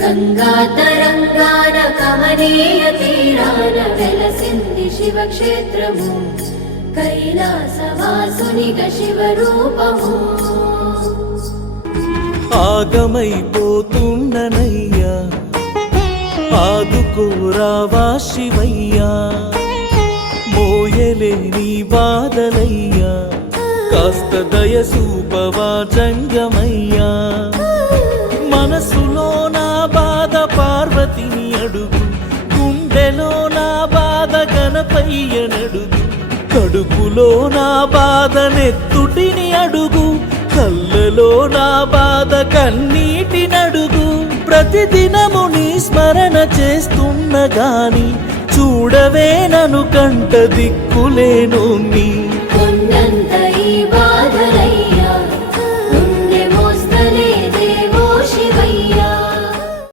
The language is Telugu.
గంగా తరంగాన కమనీయ తీరాన వెలసింది శివక్షేత్రము కైలాసవాసునిగ శివరూపము ఆగమైపోతుండనయ్యా ఆదుకోరావా శివయ్యా మోయలేని బాధలయ్యా కాస్త దయసూపవా జంగమయ్యా మనసులో నా బాధ పార్వతిని అడుగు గుండెలో నా బాధ గణపయ్యనడుగు కడుపులో నా బాధ నెత్తుటిని అడుగు కళ్ళలో నా బాధ కన్నీటినడుగు ప్రతిదినము నీ స్మరణ చేస్తున్న గాని చూడవే నను కంట దిక్కులేను నీ కొండంత